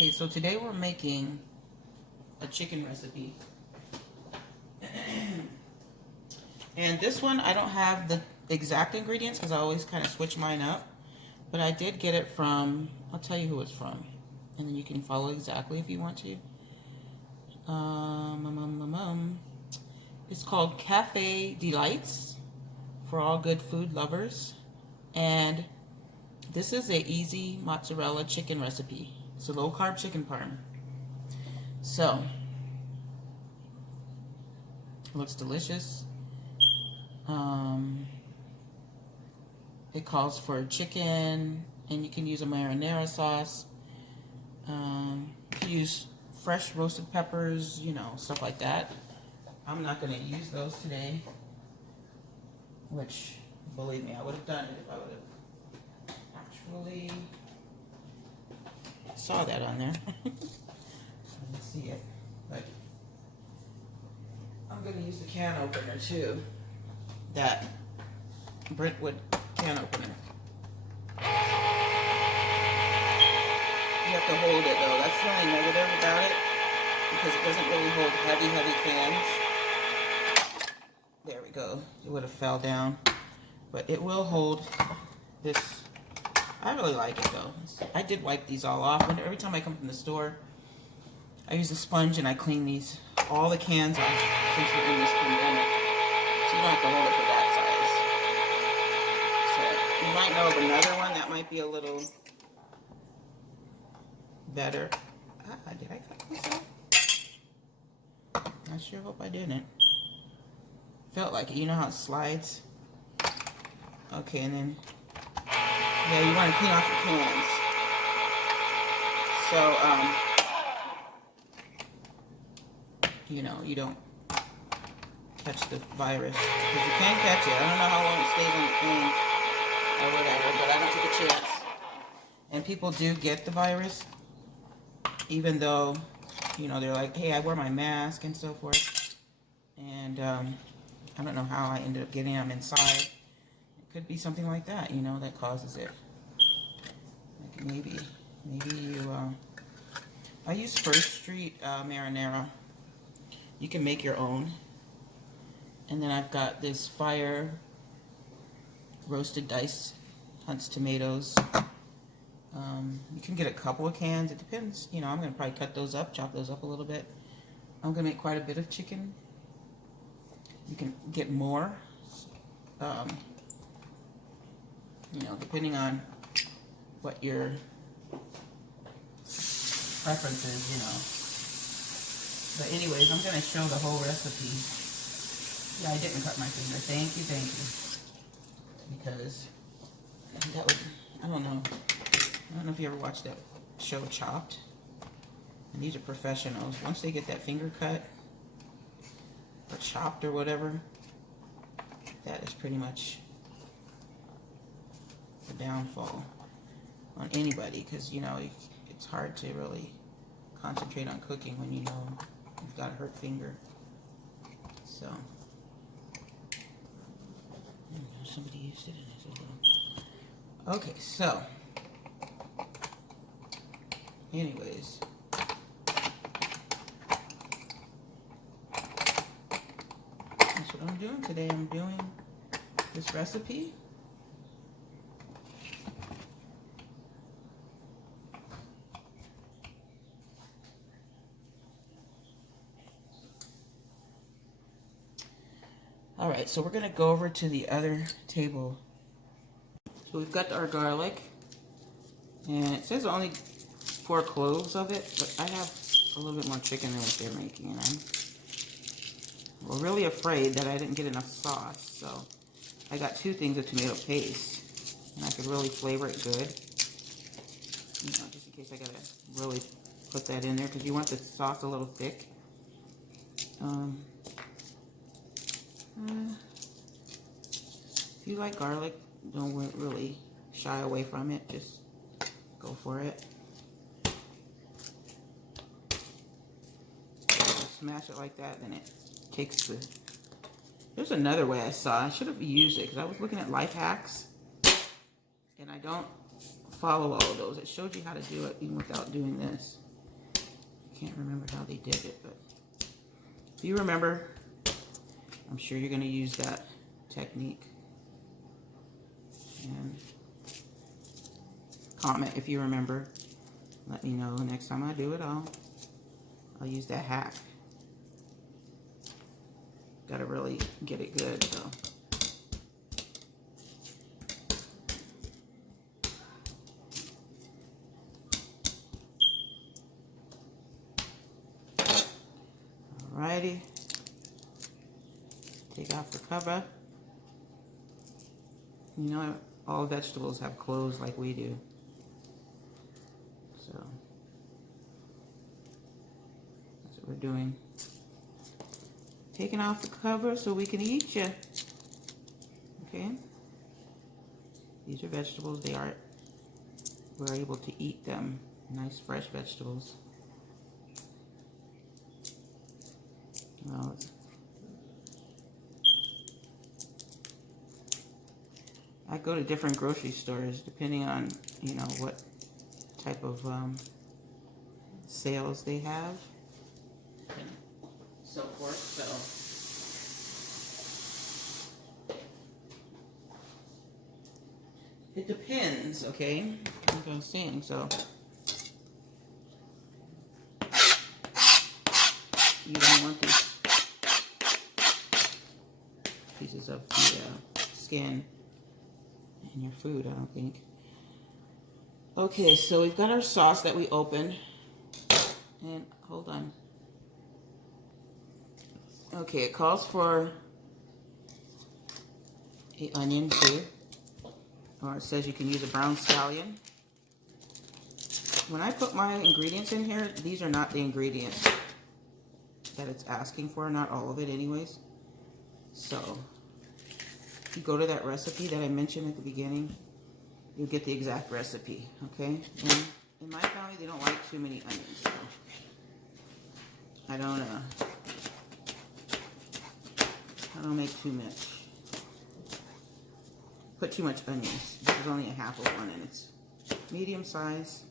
Okay, so today we're making a chicken recipe. And this one, I don't have the exact ingredients because I always kind of switch mine up. But I did get it from, I'll tell you who it's from. And then you can follow exactly if you want to. It's called Cafe Delites for all good food lovers. And this is a easy mozzarella chicken recipe. It's a low carb chicken parm. So, it looks delicious. It calls for chicken, and you can use a marinara sauce. You can use fresh roasted peppers, you know, stuff like that. I'm not going to use those today, which, believe me, I would have done it if I would have actually saw that on there. I didn't see it, but I'm going to use the can opener too. That Brentwood can opener. You have to hold it though. That's the only negative about it, because it doesn't really hold heavy cans. There we go. It would have fell down, but it will hold this. I really like it though. I did wipe these all off. Every time I come from the store, I use a sponge and I clean all the cans off since we're in this pandemic. So you don't have to hold it for that size. So you might know of another one that might be a little better. Did I cut myself? I sure hope I didn't. Felt like it. You know how it slides? Okay, and then yeah, you want to clean off the cans. So, you know, you don't catch the virus. Because you can catch it. I don't know how long it stays on the can or whatever, but I don't take a chance. And people do get the virus, even though, you know, they're like, hey, I wear my mask and so forth. And I don't know how I ended up getting them inside. It could be something like that, you know, that causes it. Like maybe you, I use First Street marinara. You can make your own. And then I've got this fire roasted diced Hunt's tomatoes. You can get a couple of cans. It depends. You know, I'm going to probably cut those up, chop those up a little bit. I'm going to make quite a bit of chicken. You can get more. You know, depending on what your preference is, you know. But anyways, I'm going to show the whole recipe. Yeah, I didn't cut my finger. Thank you. Because that would, I don't know if you ever watched that show Chopped. And these are professionals. Once they get that finger cut, or chopped or whatever, that is pretty much the downfall on anybody, because, you know, it's hard to really concentrate on cooking when you know you've got a hurt finger. So, somebody used it and it's a little... Okay, so, anyways, that's what I'm doing today. I'm doing this recipe. Alright, so we're going to go over to the other table. So we've got our garlic, and it says only 4 cloves of it, but I have a little bit more chicken than what they're making, and I'm really afraid that I didn't get enough sauce, so I got 2 things of tomato paste, and I could really flavor it good, you know, just in case I gotta really put that in there, because you want the sauce a little thick. If you like garlic, don't really shy away from it. Just go for it. Smash it like that, then it takes the... There's another way I saw. I should have used it because I was looking at life hacks, and I don't follow all of those. It showed you how to do it even without doing this. can't remember how they did it, but if you remember, I'm sure you're going to use that technique. And comment if you remember. Let me know next time I do it. I'll use that hack. Gotta really get it good, so. Alrighty. Take off the cover. You know, all vegetables have clothes like we do. So, that's what we're doing. Taking off the cover so we can eat you. Okay? These are vegetables. We're able to eat them. Nice fresh vegetables. Well, I go to different grocery stores depending on, you know, what type of sales they have and so forth. So it depends, okay? Like I was saying, so you don't want these pieces of the skin in your food, I don't think. Okay, so we've got our sauce that we opened. And hold on. Okay, it calls for an onion too. Or it says you can use a brown scallion. When I put my ingredients in here, these are not the ingredients that it's asking for, not all of it anyways. So, if you go to that recipe that I mentioned at the beginning, you'll get the exact recipe, okay? And in my family, they don't like too many onions, so I don't make too much. Put too much onions. This is only a half of one, and it's medium size.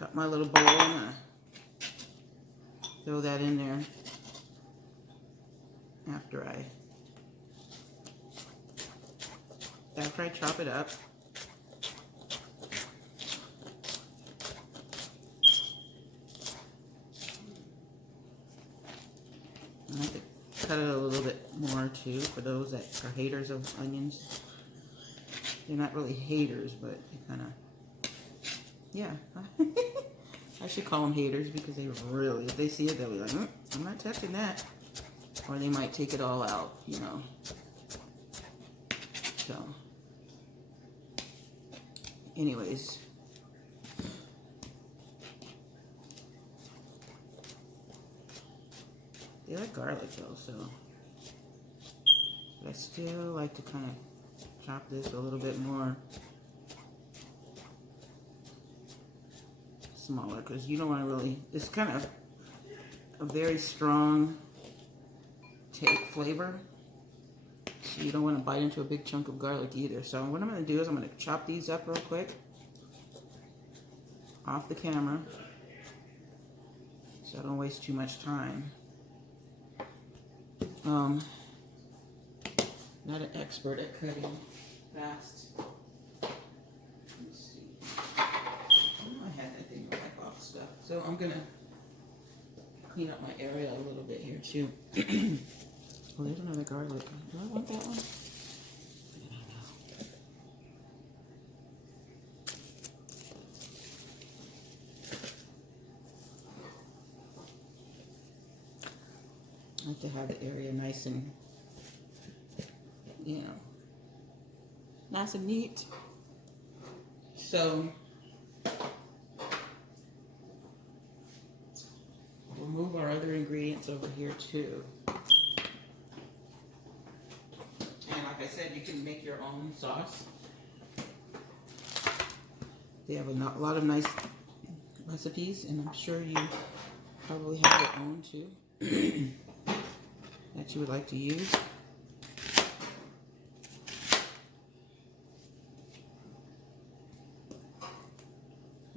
Got my little bowl. I'm gonna throw that in there after I chop it up. I like to cut it a little bit more too for those that are haters of onions. They're not really haters, but they kind of, yeah. I should call them haters because they really, if they see it, they'll be like, I'm not touching that. Or they might take it all out, you know. So, anyways. They like garlic though, so. But I still like to kind of chop this a little bit more smaller because you don't want to really, it's kind of a very strong flavor. So you don't want to bite into a big chunk of garlic either. So what I'm going to do is I'm going to chop these up real quick off the camera so I don't waste too much time. Not an expert at cutting fast. Let's see. I had that thing to wipe off stuff. So I'm going to clean up my area a little bit here too. Oh, there's another garlic. Do I want that one? I don't know. I like to have the area nice and, you know, nice and neat. So, we'll move our other ingredients over here too. Like I said, you can make your own sauce. They have a lot of nice recipes, and I'm sure you probably have your own too that you would like to use.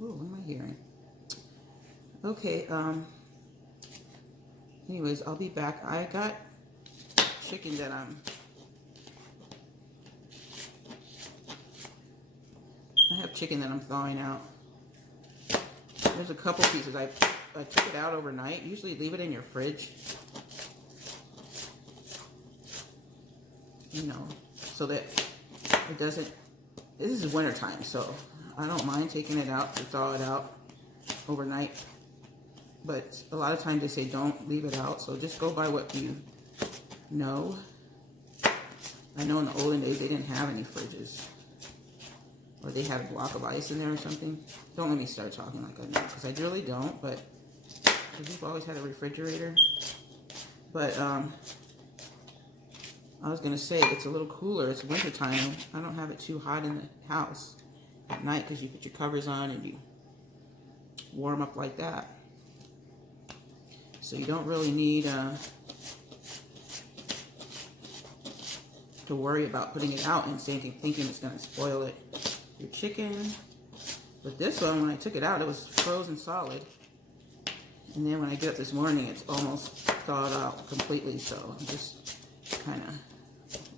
Ooh, what am I hearing? Okay, anyways, I'll be back. I got chicken that I have chicken that I'm thawing out. There's a couple pieces. I took it out overnight. Usually leave it in your fridge. You know, so that it doesn't, this is winter time, so I don't mind taking it out to thaw it out overnight. But a lot of times they say don't leave it out, so just go by what you know. I know in the olden days they didn't have any fridges. Or they had a block of ice in there or something. Don't let me start talking like I know, because I really don't, but we've always had a refrigerator. But, I was going to say, it's a little cooler. It's winter time. I don't have it too hot in the house at night because you put your covers on and you warm up like that. So you don't really need to worry about putting it out and thinking it's going to spoil it. Your chicken. But this one, when I took it out, it was frozen solid. And then when I get up this morning, it's almost thawed out completely. So I just kind of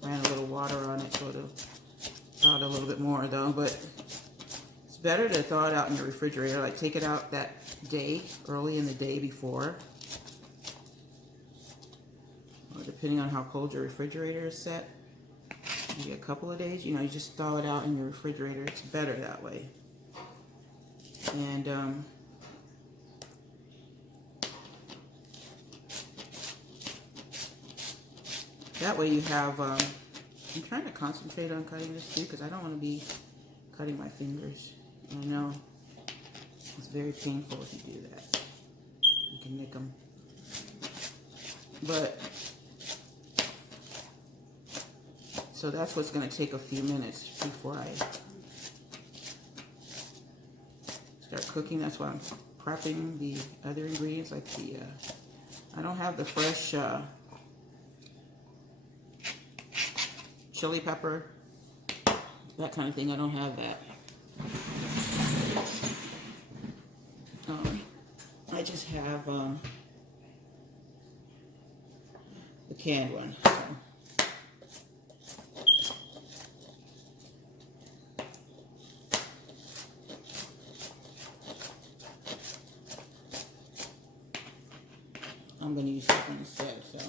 ran a little water on it so it'll thaw it a little bit more though. But it's better to thaw it out in your refrigerator. Like take it out that day, early in the day before. Or depending on how cold your refrigerator is set. Maybe a couple of days. You know, you just thaw it out in your refrigerator. It's better that way. And that way you have, I'm trying to concentrate on cutting this too because I don't want to be cutting my fingers. I know it's very painful if you do that. You can nick them. But, so that's what's going to take a few minutes before I start cooking. That's why I'm prepping the other ingredients like the, I don't have the fresh, chili pepper, that kind of thing. I don't have that. I just have the canned one. So. I'm going to use that one instead. So,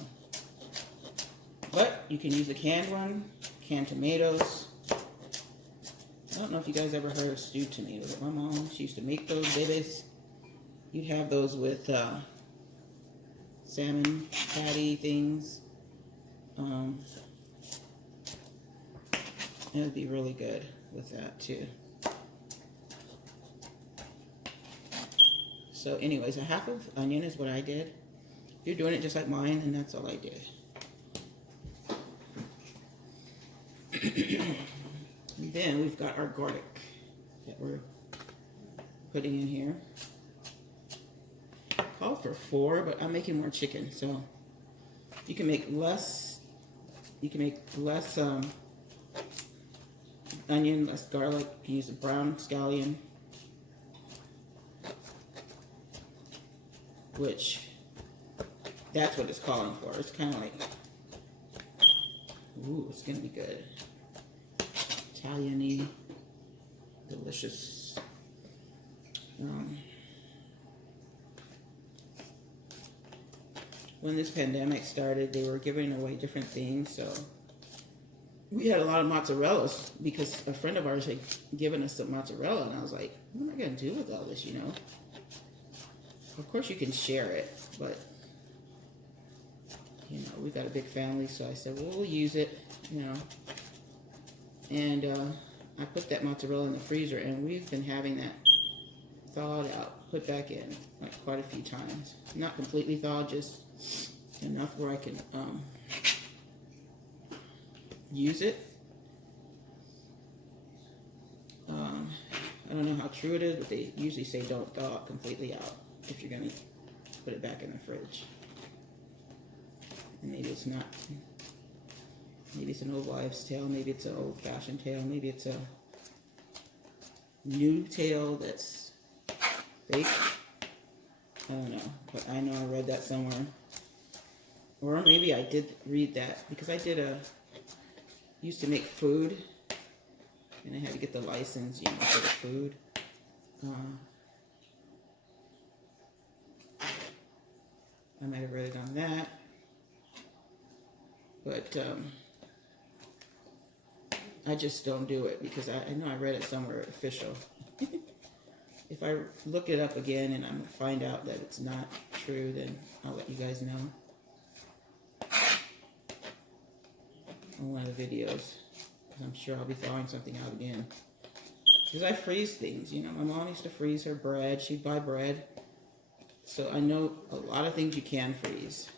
but you can use the canned one. Canned tomatoes. I don't know if you guys ever heard of stewed tomatoes. My mom, she used to make those babies. You'd have those with salmon patty things. It would be really good with that too. So anyways, a half of onion is what I did. If you're doing it just like mine, then that's all I did. And then we've got our garlic that we're putting in here. Called for 4, but I'm making more chicken, so you can make less. You can make less onion, less garlic. You can use a brown scallion, which that's what it's calling for. It's kind of like, ooh, it's gonna be good. Italian-y, delicious. When this pandemic started, they were giving away different things, so we had a lot of mozzarellas because a friend of ours had given us some mozzarella, and I was like, what am I going to do with all this, you know? Of course you can share it, but, you know, we've got a big family, so I said, well, we'll use it, you know. And I put that mozzarella in the freezer, and we've been having that thawed out, put back in, like quite a few times. Not completely thawed, just enough where I can use it. I don't know how true it is, but they usually say don't thaw it completely out if you're going to put it back in the fridge. And maybe it's not. Maybe it's an old wives' tale, maybe it's an old-fashioned tale, maybe it's a new tale that's fake. I don't know, but I know I read that somewhere. Or maybe I did read that because I used to make food, and I had to get the license, you know, for the food. I might have read it on that, but I just don't do it because I know I read it somewhere official. If I look it up again and I find out that it's not true, then I'll let you guys know on one of the videos. Because I'm sure I'll be throwing something out again. Because I freeze things, you know. My mom used to freeze her bread. She'd buy bread. So I know a lot of things you can freeze.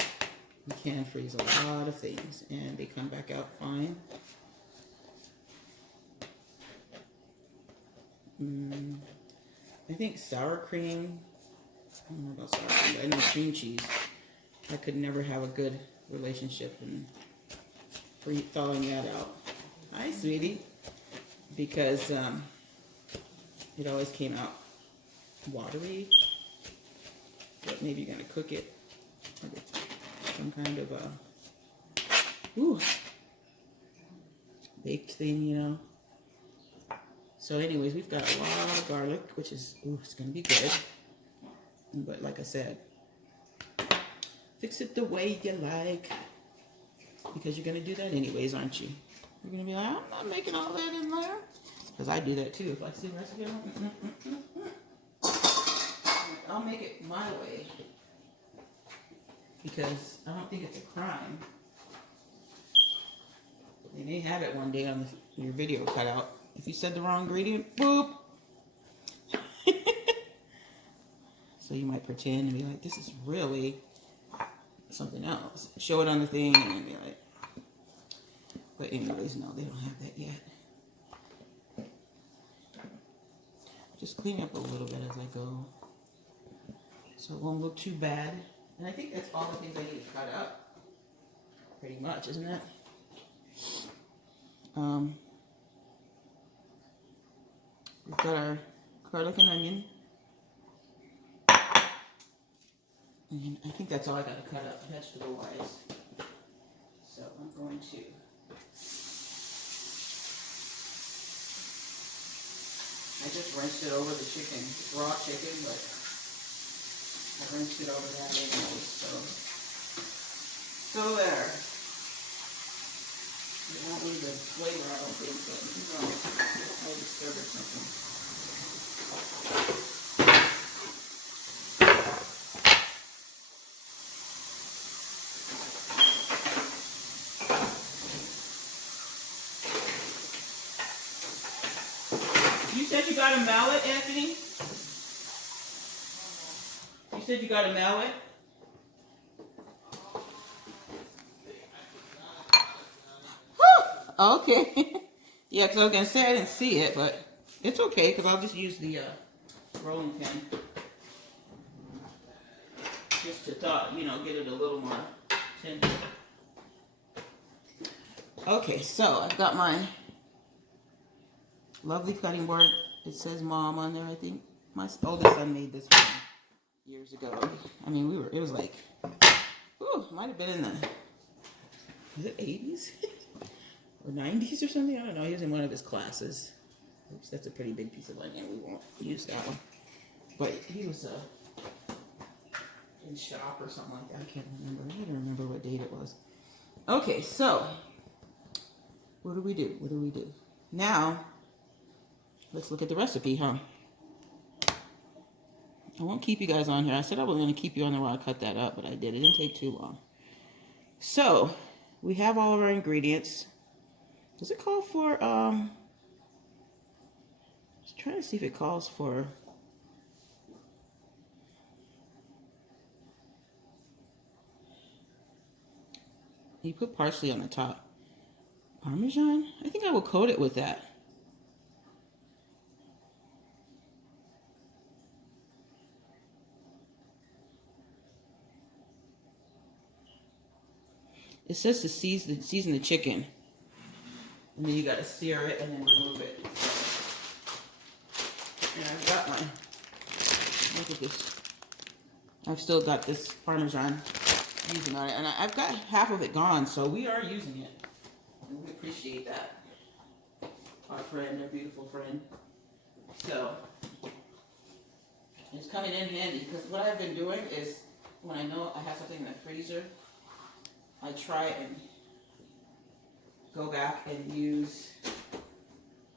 You can freeze a lot of things and they come back out fine. I think sour cream, I don't know about sour cream, but I know cream cheese. I could never have a good relationship in thawing that out. Hi, sweetie. Because it always came out watery. But maybe you're going to cook it with some kind of baked thing, you know. So anyways, we've got a lot of garlic, which is, it's going to be good. But like I said, fix it the way you like. Because you're going to do that anyways, aren't you? You're going to be like, I'm not making all that in there. Because I do that too. If I see the recipe, I'll make it my way. Because I don't think it's a crime. They may have it one day on your video cut out. If you said the wrong ingredient, boop. So you might pretend and be like, this is really something else. Show it on the thing and then be like, but anyways, no, they don't have that yet. Just clean up a little bit as I go. So it won't look too bad. And I think that's all the things I need to cut up. Pretty much, isn't it? We've got our garlic and onion. And I think that's all I got to cut up vegetable-wise. So I'm going to I just rinsed it over the chicken. It's raw chicken, but I rinsed it over that anyway, so there. You won't need the flavor, I don't think, but no, I'll disturb or something. You said you got a mallet, Anthony? You said you got a mallet? Okay. Yeah, because I was going to say I didn't see it, but it's okay because I'll just use the rolling pin. Just to get it a little more tender. Okay, so I've got my lovely cutting board. It says Mom on there, I think. My oldest son made this one years ago. I mean, it was like, might have been in was it 80s? Or 90s or something? I don't know. He was in one of his classes. Oops, that's a pretty big piece of onion. We won't use that one. But he was in shop or something like that. I can't remember. I don't remember what date it was. Okay, so what do we do? What do we do? Now, let's look at the recipe, huh? I won't keep you guys on here. I said I was going to keep you on there while I cut that up, but I did. It didn't take too long. So, we have all of our ingredients. Does it call for, I was trying to see if it calls for, you put parsley on the top. Parmesan? I think I will coat it with that. It says to season the chicken. And then you got to sear it and then remove it. Look at this. I've still got this Parmesan using on it. And I've got half of it gone, so we are using it. And we appreciate that. Our friend, our beautiful friend. So, it's coming in handy. Because what I've been doing is, when I know I have something in the freezer, I try and go back and use,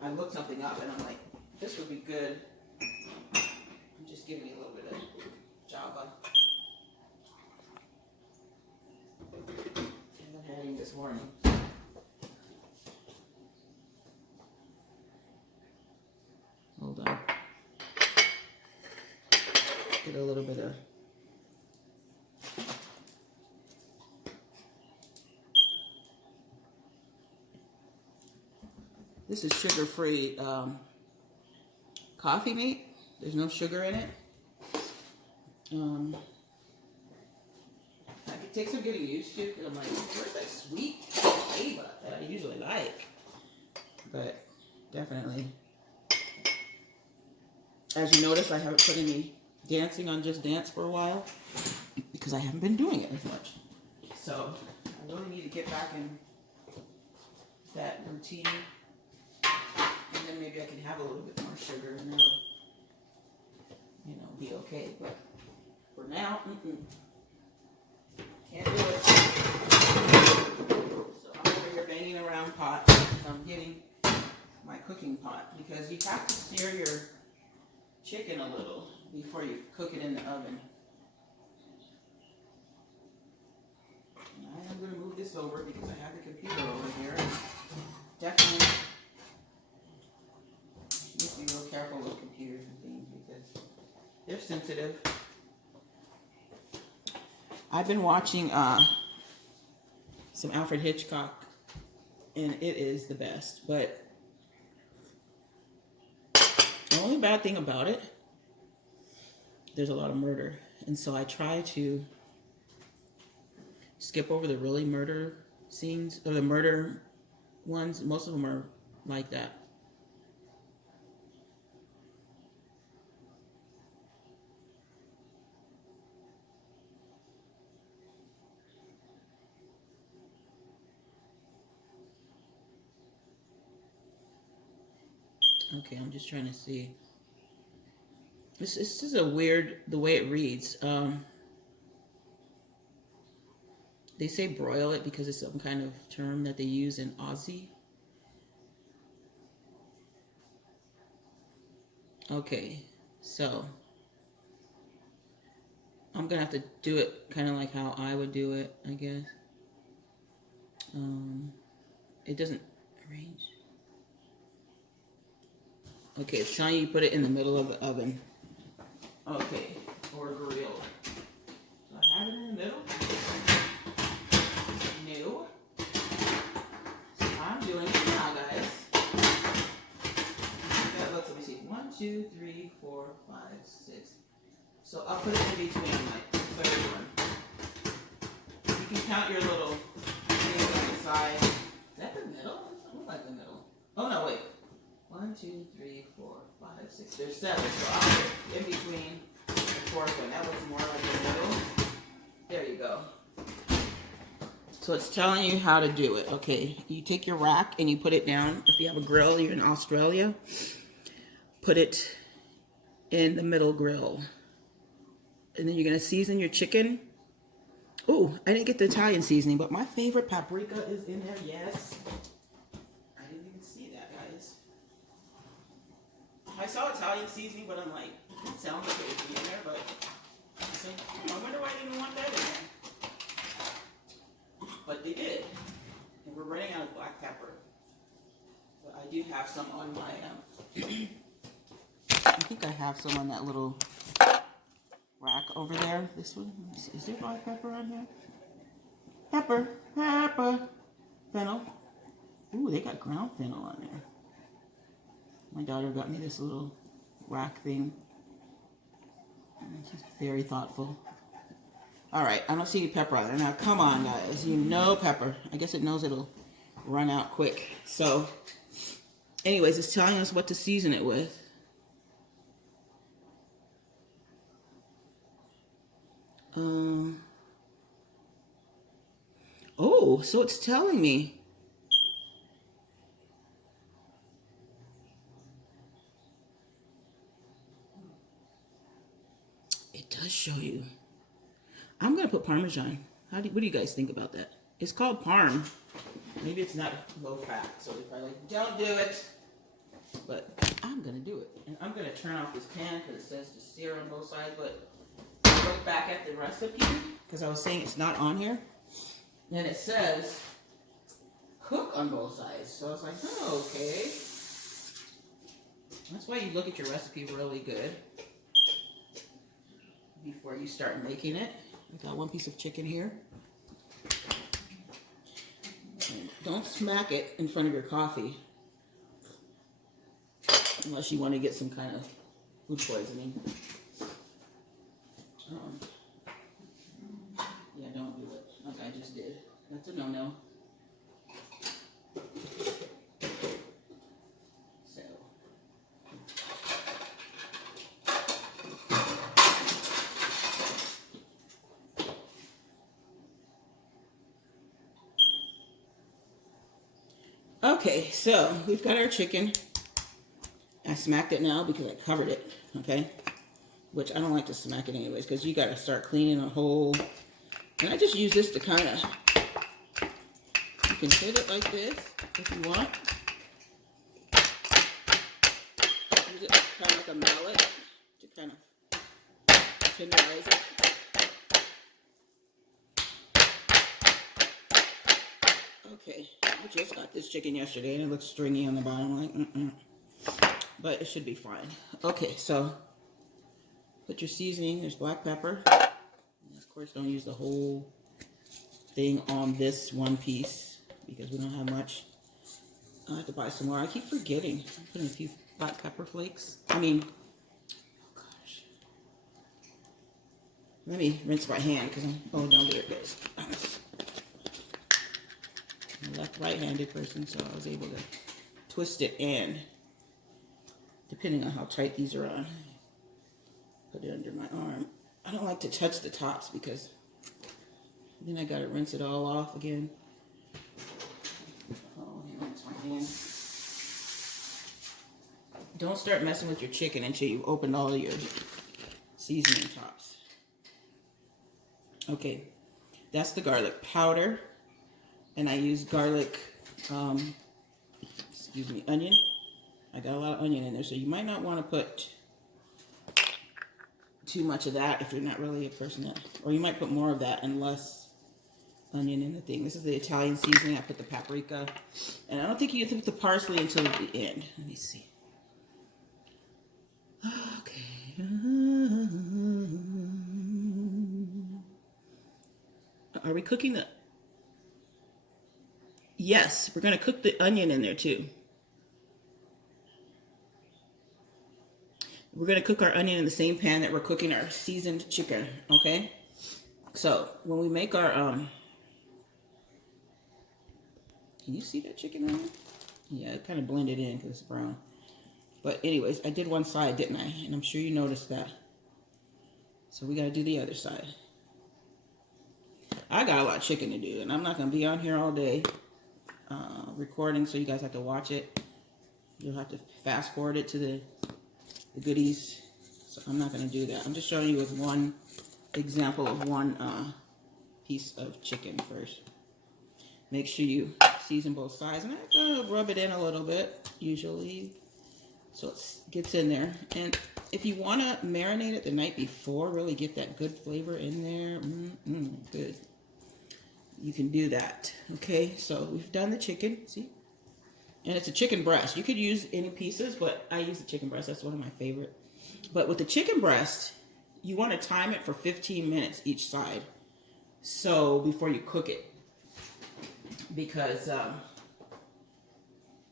I look something up and I'm like, this would be good. I'm just giving you a little bit of Java. I'm having this morning. Hold on. Get a little bit of this is sugar-free coffee meat. There's no sugar in it. It takes some getting used to because I'm like, where's that sweet flavor that I usually like? But definitely. As you notice, I haven't put any dancing on Just Dance for a while because I haven't been doing it as much. So I really need to get back in that routine. And then maybe I can have a little bit more sugar and that'll, you know, be okay. But for now, can't do it. So I'm over here banging around pots. I'm getting my cooking pot because you have to sear your chicken a little before you cook it in the oven. And I am going to move this over because I have the computer over here. Definitely you have to be real careful with computers and things because they're sensitive. I've been watching some Alfred Hitchcock, and it is the best. But the only bad thing about it, there's a lot of murder. And so I try to skip over the really murder scenes, or the murder ones. Most of them are like that. Okay, I'm just trying to see. This is a weird, the way it reads. They say broil it because it's some kind of term that they use in Aussie. Okay, so I'm gonna have to do it kind of like how I would do it, I guess. It doesn't arrange. Okay, it's telling you put it in the middle of the oven. Okay, or grill. Do I have it in the middle? No. So I'm doing it now, guys. That looks, let me see. 1, 2, 3, 4, 5, 6. So I'll put it in between, like the third one. You can count your little things on the side. Is that the middle? It doesn't look like the middle. Oh no, wait. 1, 2, 3, 4, 5, 6. There's 7. So I'll put in between the fourth one. That looks more like the middle. There you go. So it's telling you how to do it. Okay, you take your rack and you put it down. If you have a grill, you're in Australia, put it in the middle grill. And then you're going to season your chicken. Oh, I didn't get the Italian seasoning, but my favorite paprika is in there. Yes. I didn't even see that, guys. I saw Italian seasoning, but I'm like, it sounds like it would be in there, but I wonder why they didn't want that in there. But they did. And we're running out of black pepper. But I do have some on my, I think I have some on that little rack over there. This one. Is there black pepper on there? Pepper. Fennel. Ooh, they got ground fennel on there. My daughter got me this little rack thing. She's very thoughtful. Alright, I don't see any pepper on there. Now, come on, guys. You know pepper. I guess it knows it'll run out quick. So, anyways, it's telling us what to season it with. Oh, so it's telling me. It does show you. I'm going to put Parmesan. What do you guys think about that? It's called Parm. Maybe it's not low fat, so they're probably like, don't do it. But I'm going to do it. And I'm going to turn off this pan because it says to sear on both sides. But I look back at the recipe because I was saying it's not on here. And it says cook on both sides. So I was like, oh, okay. That's why you look at your recipe really good before you start making it. I got one piece of chicken here. And don't smack it in front of your coffee unless you want to get some kind of food poisoning. Yeah, don't do it like I just did. That's a no-no. So. Okay, so we've got our chicken. I smacked it now because I covered it, okay? Which I don't like to smack it anyways because you got to start cleaning a hole. And I just use this to kind of, you can hit it like this if you want. Use it kind of like a mallet to kind of tenderize it. Okay, I just got this chicken yesterday and it looks stringy on the bottom. I'm like, but it should be fine. Okay, so put your seasoning. There's black pepper. And of course, don't use the whole thing on this one piece because we don't have much. I'll have to buy some more. I keep forgetting. I'm putting a few black pepper flakes. Oh gosh. Let me rinse my hand because oh no, there it goes. I'm a right-handed person, so I was able to twist it and depending on how tight these are on, put it under my arm. I don't like to touch the tops because then I gotta rinse it all off again. Oh, rinse my hand. Don't start messing with your chicken until you've opened all your seasoning tops. Okay, that's the garlic powder. And I use garlic, onion. I got a lot of onion in there, so you might not want to put too much of that if you're not really a person that, or you might put more of that and less onion in the thing. This is the Italian seasoning. I put the paprika, and I don't think you get to put the parsley until the end. Let me see. Okay. Are we cooking the... Yes, we're going to cook the onion in there too. We're going to cook our onion in the same pan that we're cooking our seasoned chicken, okay? So, when we make our, can you see that chicken on there? Yeah, it kind of blended in because it's brown. But anyways, I did one side, didn't I? And I'm sure you noticed that. So we got to do the other side. I got a lot of chicken to do, and I'm not going to be on here all day. Recording, so you guys have to watch it. You'll have to fast forward it to the goodies. So I'm not going to do that. I'm just showing you with one example of one piece of chicken first. Make sure you season both sides, and I have to rub it in a little bit usually so it gets in there. And if you want to marinate it the night before, really get that good flavor in there. Good. You can do that. Okay, so we've done the chicken, see? And it's a chicken breast. You could use any pieces, but I use the chicken breast. That's one of my favorite. But with the chicken breast, you want to time it for 15 minutes each side. So before you cook it. Because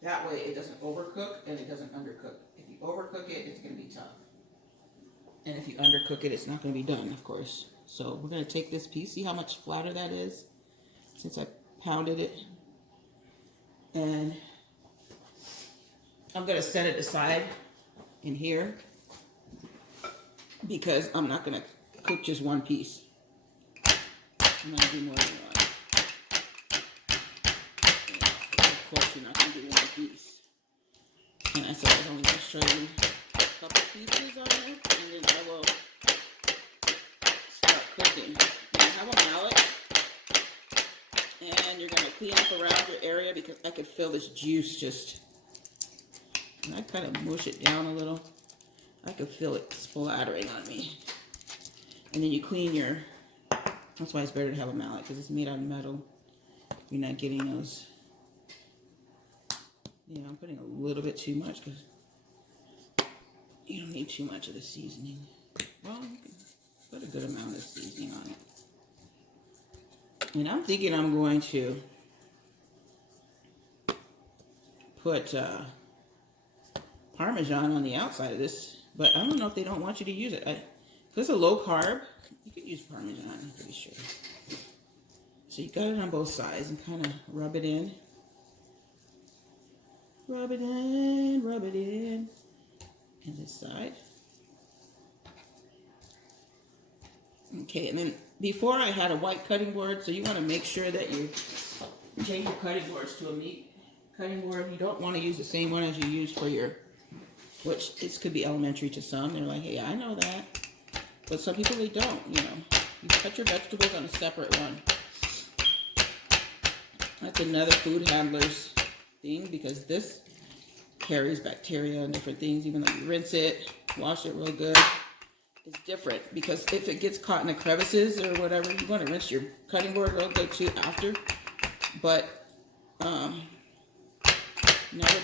that way it doesn't overcook and it doesn't undercook. If you overcook it, it's going to be tough. And if you undercook it, it's not going to be done, of course. So we're going to take this piece. See how much flatter that is? Since I pounded it. And I'm going to set it aside in here because I'm not going to cook just one piece. I'm going to do more than one. And of course, you're not going to do one piece. And I said I was only going to show you a couple pieces on it, and then I will start cooking. And I have a mallet, and you're going to clean up around your area because I could feel this juice just, and I kind of mush it down a little. I could feel it splattering on me. And then you clean your, that's why it's better to have a mallet, because it's made out of metal. You're not getting those. Yeah, I'm putting a little bit too much because you don't need too much of the seasoning. Well, you can put a good amount of seasoning on it. And I'm thinking I'm going to put Parmesan on the outside of this, but I don't know if they don't want you to use it. Because it's a low carb, you can use Parmesan, I'm pretty sure. So you got it on both sides and kind of rub it in. Rub it in, rub it in. And this side. Okay, and then before I had a white cutting board, so you want to make sure that you change your cutting boards to a meat cutting board. You don't want to use the same one as you use for your, which this could be elementary to some. They're like, hey, I know that. But some people, they don't, you know. You cut your vegetables on a separate one. That's another food handler's thing, because this carries bacteria and different things. Even though you rinse it, wash it real good, it's different, because if it gets caught in the crevices or whatever, you want to rinse your cutting board real good too after. But never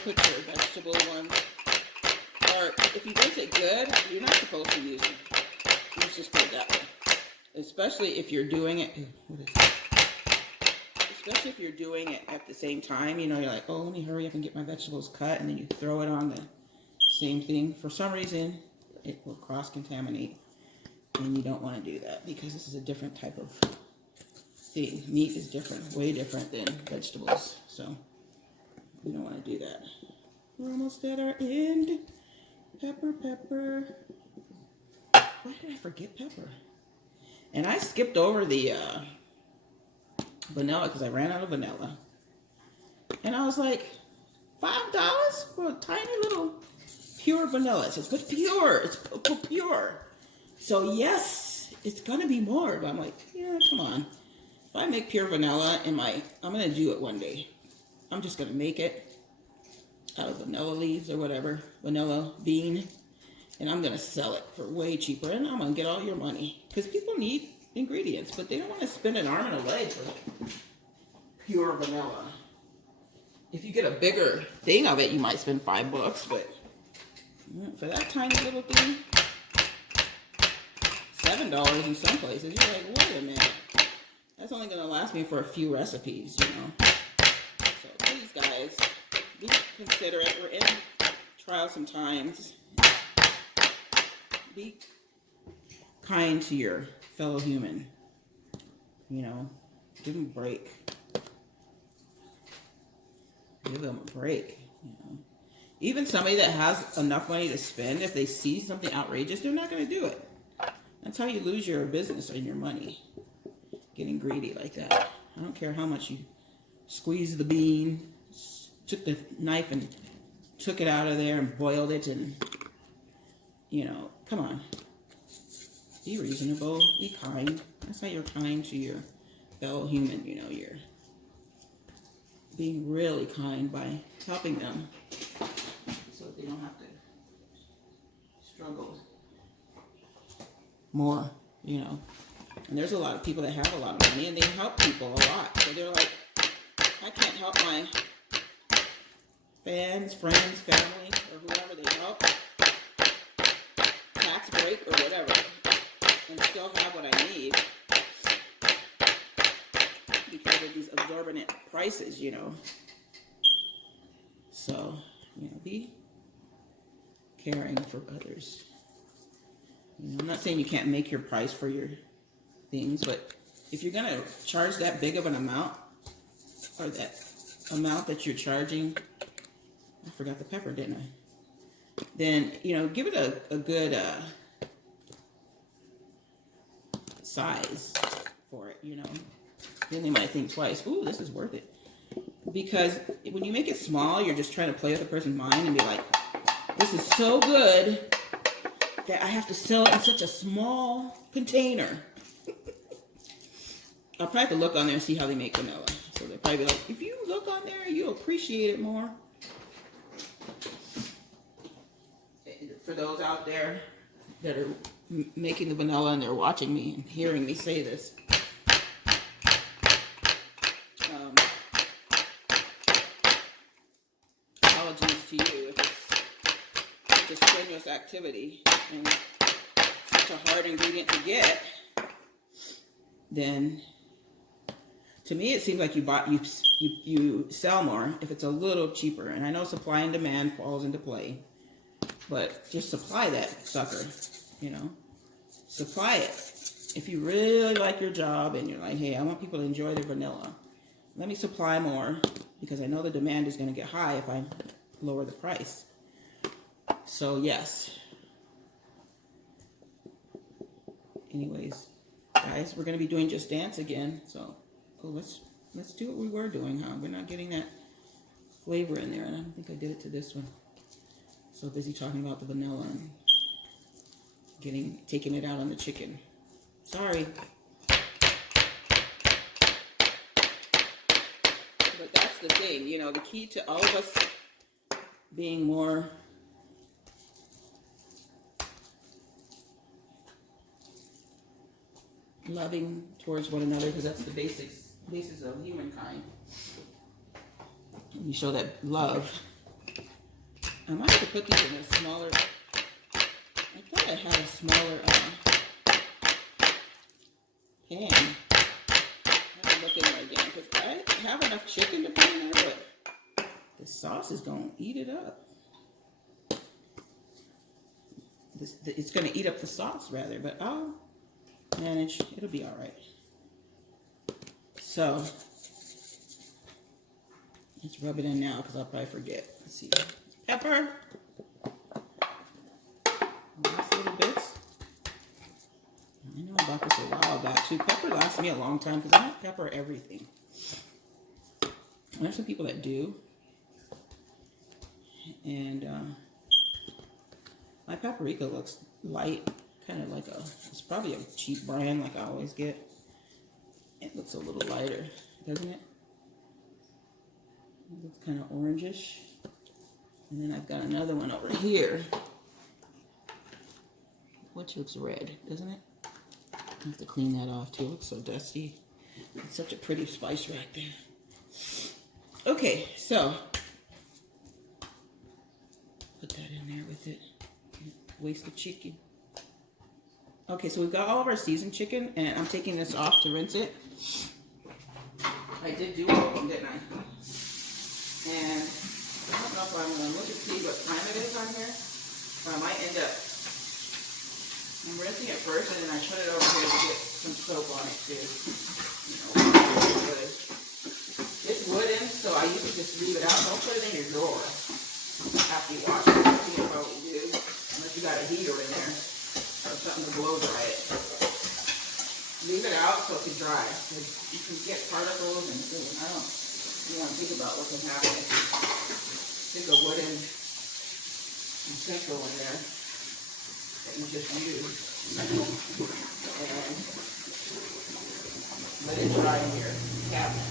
put your vegetable one, or if you rinse it good, you're not supposed to use it. Let's just put it that way. Especially if you're doing it. Especially if you're doing it at the same time, you know, you're like, oh, let me hurry up and get my vegetables cut, and then you throw it on the same thing. For some reason, it will cross-contaminate, and you don't want to do that, because this is a different type of thing. Meat is different, way different than vegetables, so you don't want to do that. We're almost at our end. Pepper, pepper. Why did I forget pepper? And I skipped over the vanilla because I ran out of vanilla. And I was like, $5 for a tiny little pure vanilla. It says, but pure. It's pure. So yes, it's going to be more. But I'm like, yeah, come on. If I make pure vanilla I'm going to do it one day. I'm just going to make it out of vanilla leaves or whatever. Vanilla bean. And I'm going to sell it for way cheaper. And I'm going to get all your money. Because people need ingredients, but they don't want to spend an arm and a leg for pure vanilla. If you get a bigger thing of it, you might spend $5, but for that tiny little thing, $7 in some places. You're like, wait a minute. That's only going to last me for a few recipes, you know. So please, guys, be considerate. We're in trial sometimes. Be kind to your fellow human. You know, give them a break. Give them a break. You know, even somebody that has enough money to spend, if they see something outrageous, they're not going to do it. That's how you lose your business and your money. Getting greedy like that. I don't care how much you squeeze the bean, took the knife and took it out of there and boiled it, and you know, come on. Be reasonable. Be kind. That's how you're kind to your fellow human. You know, you're being really kind by helping them so that they don't have to struggle more, you know. And there's a lot of people that have a lot of money and they help people a lot. So they're like, I can't help my fans, friends, family, or whoever they help, tax break or whatever, and still have what I need because of these exorbitant prices, you know. So, you know, be caring for others. You know, I'm not saying you can't make your price for your things, but if you're gonna charge that big of an amount, or that amount that you're charging, I forgot the pepper, didn't I? Then, you know, give it a good size for it, you know. Then they might think twice, ooh, this is worth it. Because when you make it small, you're just trying to play with a person's mind and be like, this is so good that I have to sell it in such a small container. I'll probably have to look on there and see how they make vanilla. So they'll probably be like, if you look on there, you'll appreciate it more. For those out there that are making the vanilla and they're watching me and hearing me say this, apologies to you if it's such a strenuous activity and such a hard ingredient to get. Then to me it seems like you sell more if it's a little cheaper. And I know supply and demand falls into play, but just supply that sucker, you know. Supply it. If you really like your job and you're like, hey, I want people to enjoy their vanilla, let me supply more, because I know the demand is going to get high if I lower the price. So yes. Anyways, guys, we're going to be doing Just Dance again. So let's do what we were doing, huh? We're not getting that flavor in there, and I don't think I did it to this one. So busy talking about the vanilla and taking it out on the chicken. Sorry. But that's the thing, you know, the key to all of us being more loving towards one another, because that's the basis of humankind. You show that love. I might have to put these in a smaller, I thought I had a smaller pan. I have to look in there again, because I have enough chicken to put in there, but the sauce is going to eat it up. It's going to eat up the sauce, rather, but I'll manage. It'll be all right. So let's rub it in now, because I'll probably forget. Let's see. Pepper. Last little bits. I know about this a while back too. Pepper lasts me a long time because I don't pepper everything. There's some people that do. And my paprika looks light, kind of like it's probably a cheap brand like I always get. It looks a little lighter, doesn't it? It looks kind of orangish. And then I've got another one over here, which looks red, doesn't it? I have to clean that off too. It looks so dusty. It's such a pretty spice right there. Okay, so put that in there with it. Waste the chicken. Okay, so we've got all of our seasoned chicken, and I'm taking this off to rinse it. I did do all of them, didn't I? And I don't know if I'm going to look and see what time it is on here. But I might end up, I'm rinsing it first, and then I put it over here to get some soap on it too. You know, it's wooden, so I usually just leave it out. Don't put it in your drawer after you wash it. I think you probably do, unless you got a heater in there or something to blow dry it. Leave it out so it can dry. You can get particles and I don't think about what can happen if you stick a wooden utensil in there that you just used. And let it dry in your cabinet.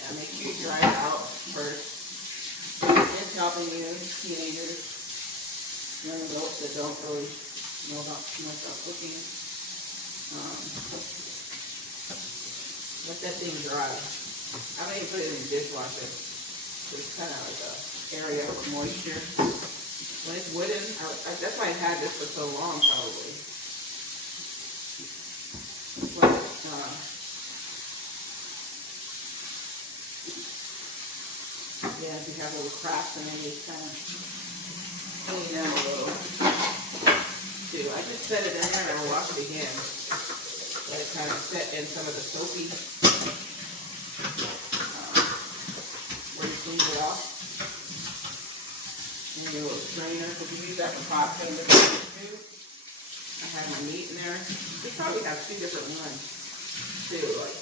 Yeah, make sure you dry it out first. It's helping you, teenagers, young adults that don't really know about cooking. Let that thing dry. I don't even put it in the dishwasher. It's kind of like an area for moisture. When it's wooden, that's why I've had this for so long, probably. But, yeah, if you have little cracks in it, you kind of clean them a little. Too. I just set it in there and I'll wash it again. Let it kind of set in some of the soapy where you clean it off. And your little strainer, because you use that for pasta in the kitchen too. I have my meat in there. We probably have 2 different ones too. Like,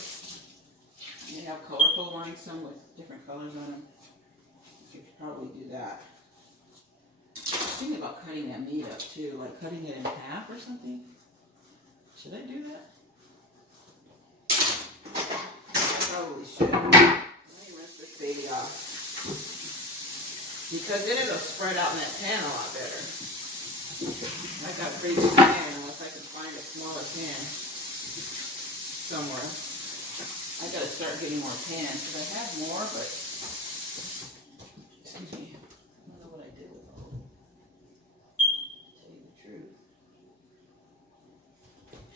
they have colorful ones, some with different colors on them. You could probably do that. I was thinking about cutting that meat up too, like cutting it in half or something. Should I do that? I probably should. Let me rinse this baby off. Because then it'll spread out in that pan a lot better. I got a pretty big pan, unless I can find a smaller pan somewhere. I gotta start getting more pans, because I had more, but excuse me, I don't know what I did with all of them. To tell you the truth.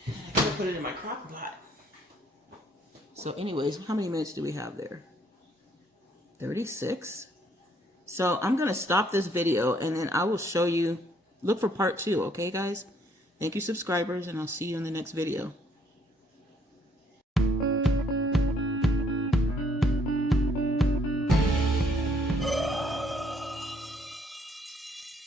I could have put it in my crock pot. So anyways, how many minutes do we have there? 36. So I'm gonna stop this video and then I will show you, look for part 2, okay guys? Thank you subscribers, and I'll see you in the next video.